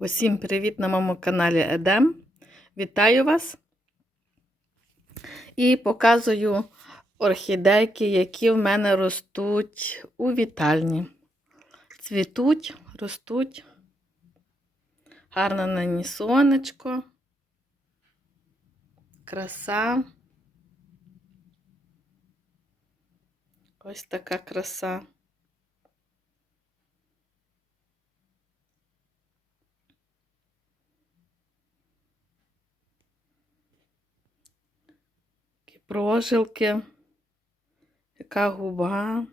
Усім привіт на моєму каналі Едем. Вітаю вас і показую орхідейки, які в мене ростуть у вітальні. Цвітуть, ростуть. Гарно на ній сонечко. Краса. Ось така краса. Прожилки, яка губа.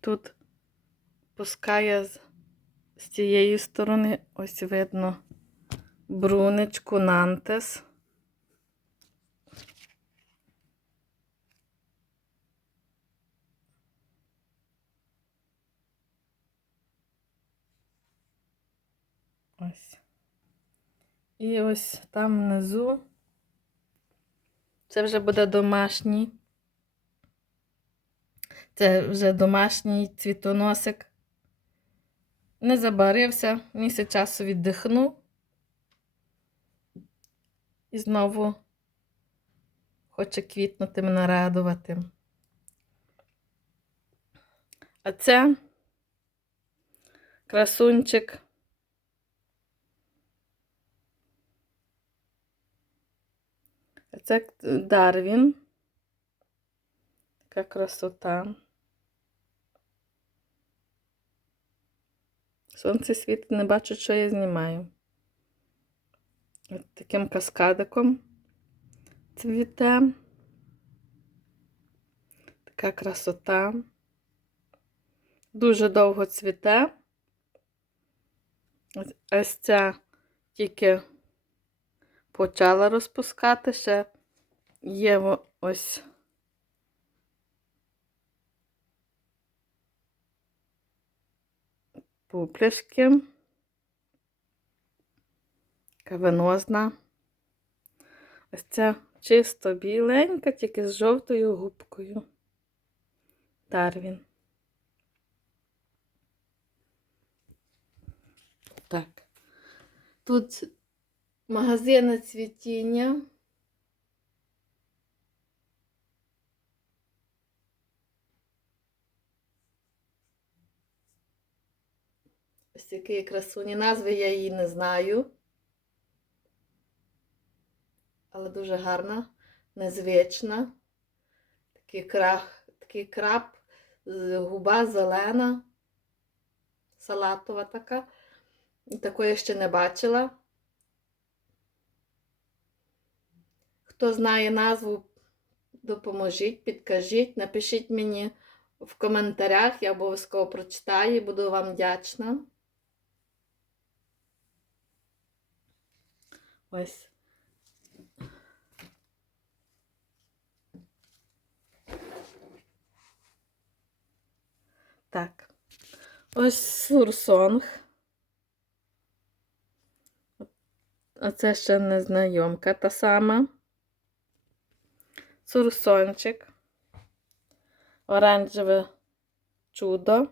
Тут пускає з, з тієї сторони, ось видно брунечку Нантес. Ось. І ось там внизу. Це вже буде домашній. Це вже домашній цвітоносик. Не забарився, місяць часу віддихнув. І знову хоче квітнути мене радувати. А це красунчик. Це Дарвін. Така красота. Сонце світить, не бачу, що я знімаю. От таким каскадиком цвіте. Така красота. Дуже довго цвіте. Ось ця тільки почала розпускати, ще є ось. Пупляшки. Кавенозна. Ось ця чисто біленька, тільки з жовтою губкою. Дарвін. Так. Тут магазини цвітіння. Які красуні назви я її не знаю. Але дуже гарна, незвична. Такий краб, такий краб, губа зелена, салатова така. Такої ще не бачила. Хто знає назву, допоможіть, підкажіть, напишіть мені в коментарях, я обов'язково прочитаю і буду вам вдячна. Ось. Так. Ось сурсонг. А це ще незнайомка та сама. Сурсончик. Оранжеве чудо.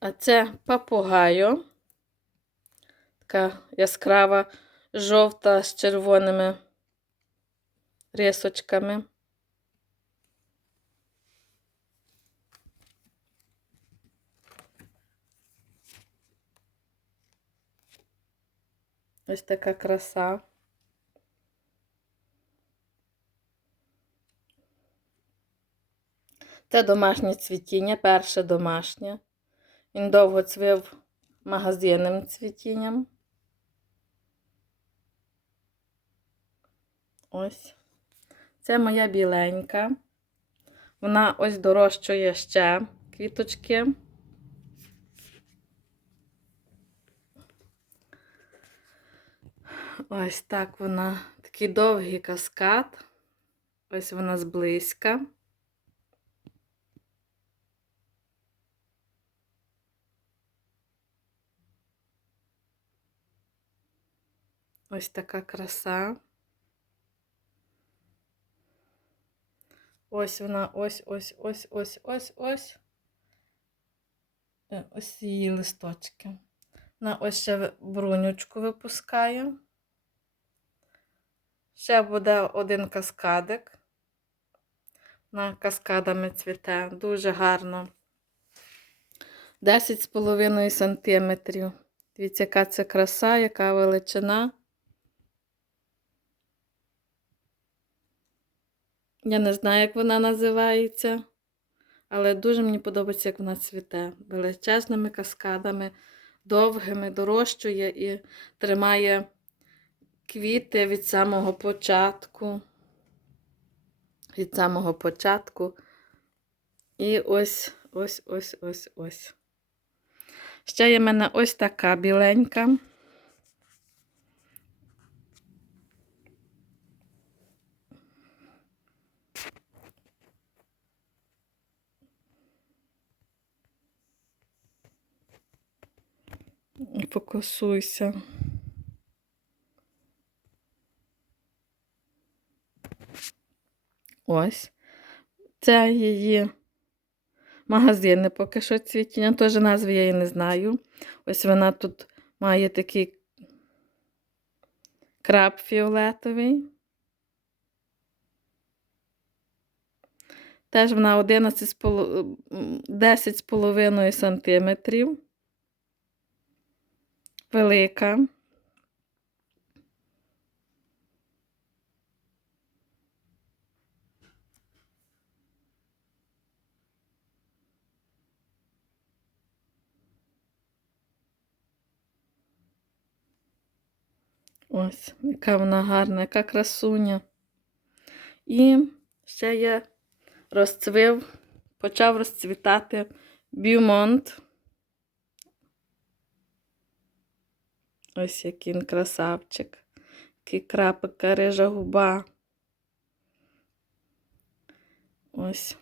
А це папугайо. Така яскрава жовта з червоними рисочками. Ось така краса. Це домашнє цвітіння, перше домашнє. Він довго цвів магазинним цвітінням. Ось. Це моя біленька. Вона ось дорощує ще квіточки. Ось так вона, такий довгий каскад. Ось вона зблизька. Ось така краса. Ось вона, ось, ось, ось, ось, ось, ось. Е, Ось її листочки. Вона ось ще брунючку випускає. Ще буде один каскадик. Вона каскадами цвіте. Дуже гарно. 10,5 сантиметрів. Дивіться, яка це краса, яка величина. Я не знаю, як вона називається, але дуже мені подобається, як вона цвіте. Величезними каскадами, довгими, дорощує і тримає квіти від самого початку. Від самого початку. І ось, ось, ось, ось, ось. Ще є в мене ось така біленька. Фокусуйся. Ось. Це її магазини поки що цвітіння, теж назви я її не знаю. Ось вона тут має такий краб фіолетовий. Теж вона 11 з поло- 10,5 сантиметрів. Велика. Ось, яка вона гарна, яка красуня. І ще є розцвів, почав розцвітати бюмонт. Ось який він красавчик. Який крапик, рижа губа. Ось.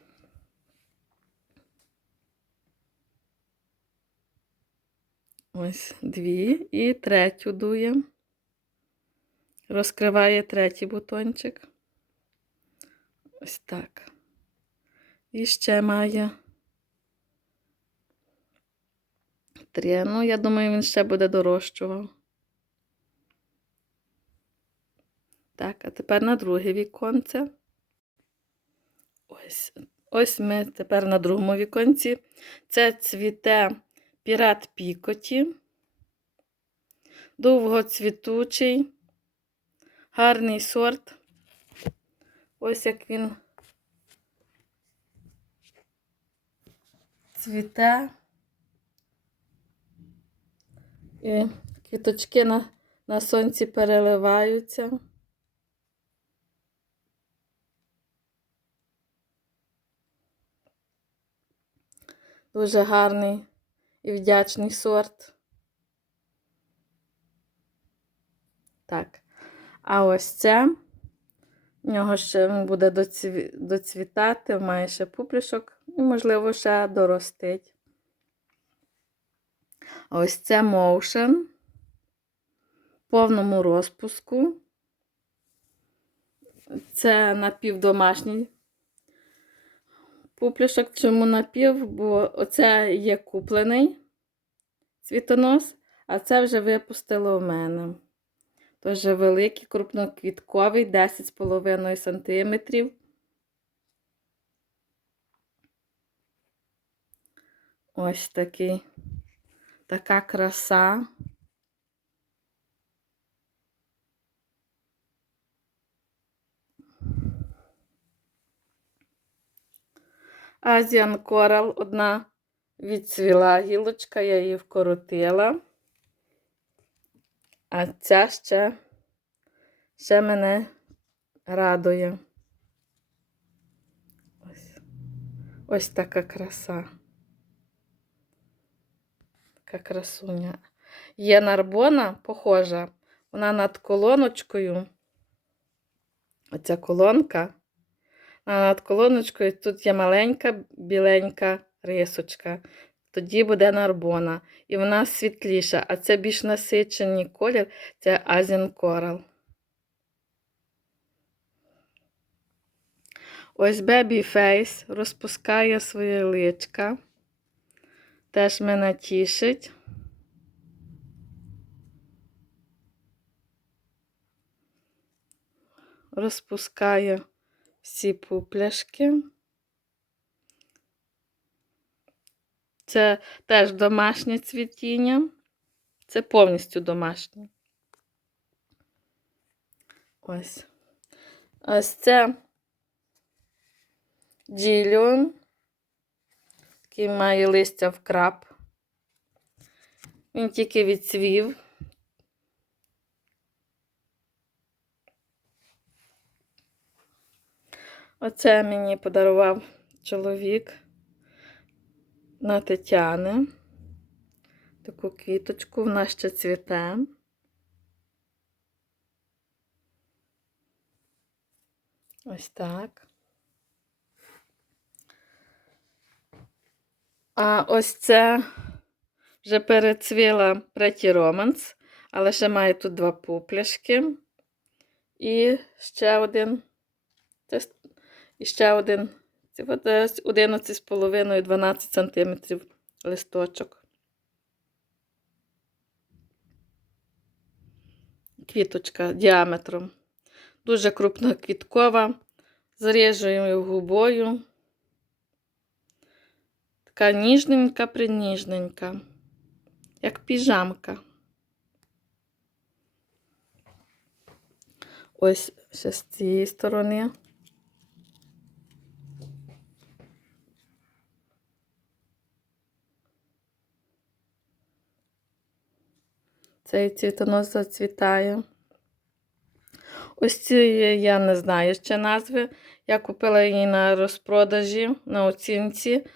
Ось дві. І третю дує. Розкриває третій бутончик. Ось так. І ще має три. Ну, я думаю, він ще буде дорощував. Так, а тепер на друге віконце. Ось, ось ми тепер на другому віконці. Це цвіте пірат пікоті. Довгоцвітучий, гарний сорт. Ось як він цвіте. І квіточки на, на сонці переливаються. Дуже гарний і вдячний сорт. Так. А ось це. В нього ще буде доцві... доцвітати, має ще пуплішок і, можливо, ще доростить. Ось це Motion в повному розпуску. Це напівдомашній пуплішок. Чому напів? Бо оце є куплений цвітонос, а це вже випустило в мене. Дуже великий, крупноквітковий, 10,5 см. Ось такий, така краса. Азіан Корал одна відцвіла гілочка, я її вкоротила. А ця ще, ще мене радує. Ось, ось така краса. Така красуня. Є нарбона похожа. Вона над колоночкою. Оця колонка. Над колоночкою тут є маленька біленька рисочка. тоді буде нарбона. І вона світліша, а це більш насичений колір це Asian Coral. Ось Babyface розпускає своє личка. Теж мене тішить. Розпускає всі пупляшки. Це теж домашнє цвітіння. Це повністю домашнє. Ось. Ось це ділюн. Який має листя в крап. Він тільки відцвів. Оце мені подарував чоловік на Тетяни. Таку квіточку, вона ще цвіте. Ось так. А ось це вже перецвіла Pretty Romance, але ще має тут два пупляшки. І ще один. Це, і ще один. Десь 11,5-12 см листочок. Квіточка діаметром. Дуже крупноквіткова. Заріжую губою. Така ніжненька, приніжненька, як піжамка. Ось ще з цієї сторони. Цей цвітонос зацвітає. Ось ці я не знаю ще назви. Я купила її на розпродажі, на оцінці.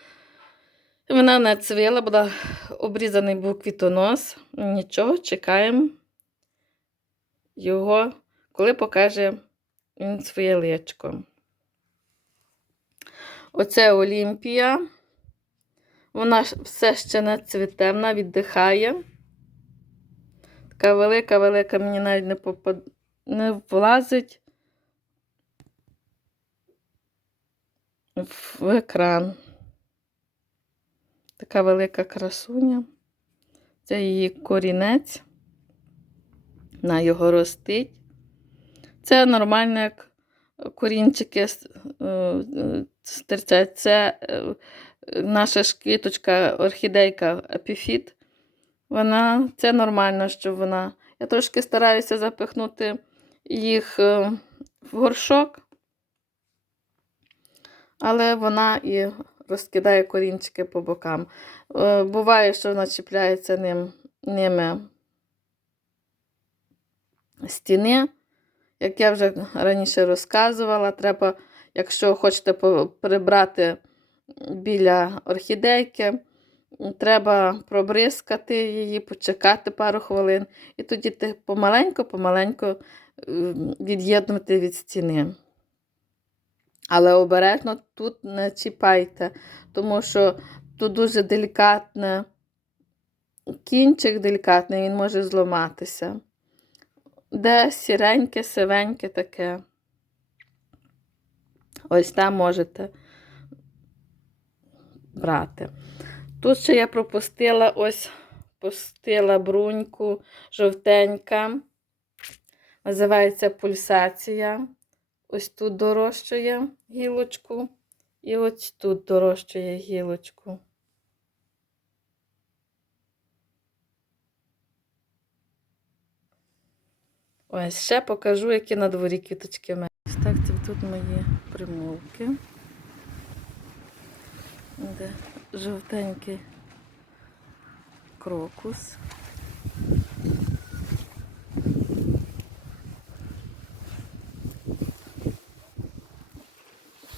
Вона не цвіла, була обрізаний був квітонос. Нічого, чекаємо його, коли покаже він своє личко. Оце Олімпія. Вона все ще не цвіте, вона віддихає. Така велика-велика, мені навіть не, попад... не влазить в екран. Така велика красуня. Це її корінець. Вона його ростить. Це нормально, як корінчики е, е, стирчать. Це е, наша ж квіточка, орхідейка епіфіт. Вона, це нормально, що вона. Я трошки стараюся запихнути їх е, в горшок, але вона і розкидає корінчики по бокам. Е, Буває, що вона чіпляється ним, ними стіни. Як я вже раніше розказувала, треба, якщо хочете прибрати біля орхідейки, треба пробризкати її, почекати пару хвилин, і тоді ти помаленьку-помаленьку е, від'єднувати від стіни. Але обережно тут не чіпайте, тому що тут дуже делікатне кінчик делікатний, він може зламатися. Де сіреньке, сивеньке таке. Ось там можете брати. Тут ще я пропустила ось пустила бруньку жовтенька. Називається пульсація. Ось тут дорощує гілочку. І ось тут дорощує гілочку. Ось ще покажу, які на дворі квіточки в. Ось так цвітуть мої примулки. Де жовтенький крокус.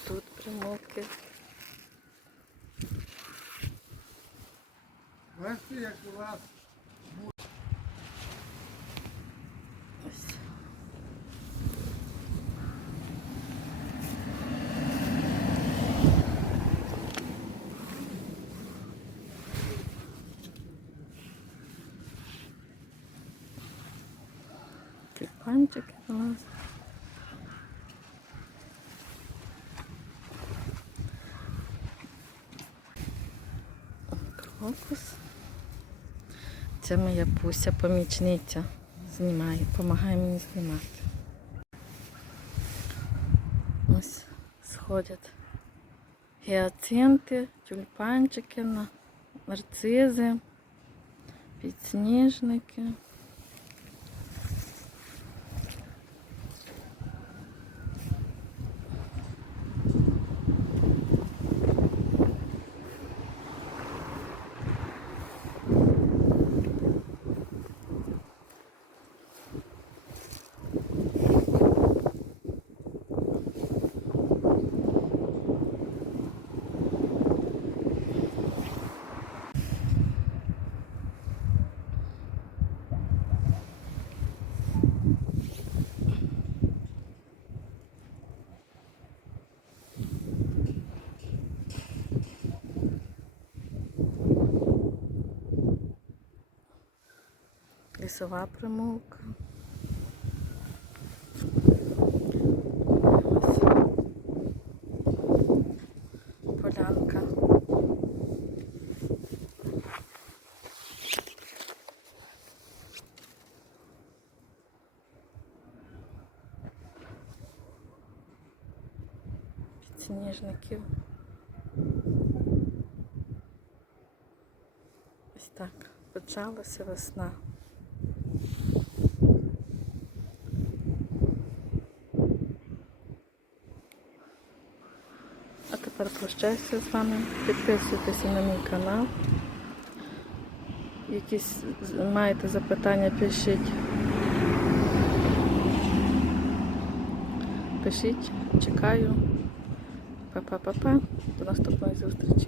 Тут примовки. Бачите, як у вас у нас. Крокус. Це моя пуся, помічниця. Знімає, допомагає мені знімати. Ось сходять гіацинти, тюльпанчики, нарцизи, підсніжники. Лісова примулка. Полянка. Підсніжників. Ось так. Почалася весна. А тепер прощаюся з вами. Підписуйтеся на мій канал. Якісь маєте запитання, пишіть. Пишіть, чекаю. Па-па-па-па. До наступної зустрічі.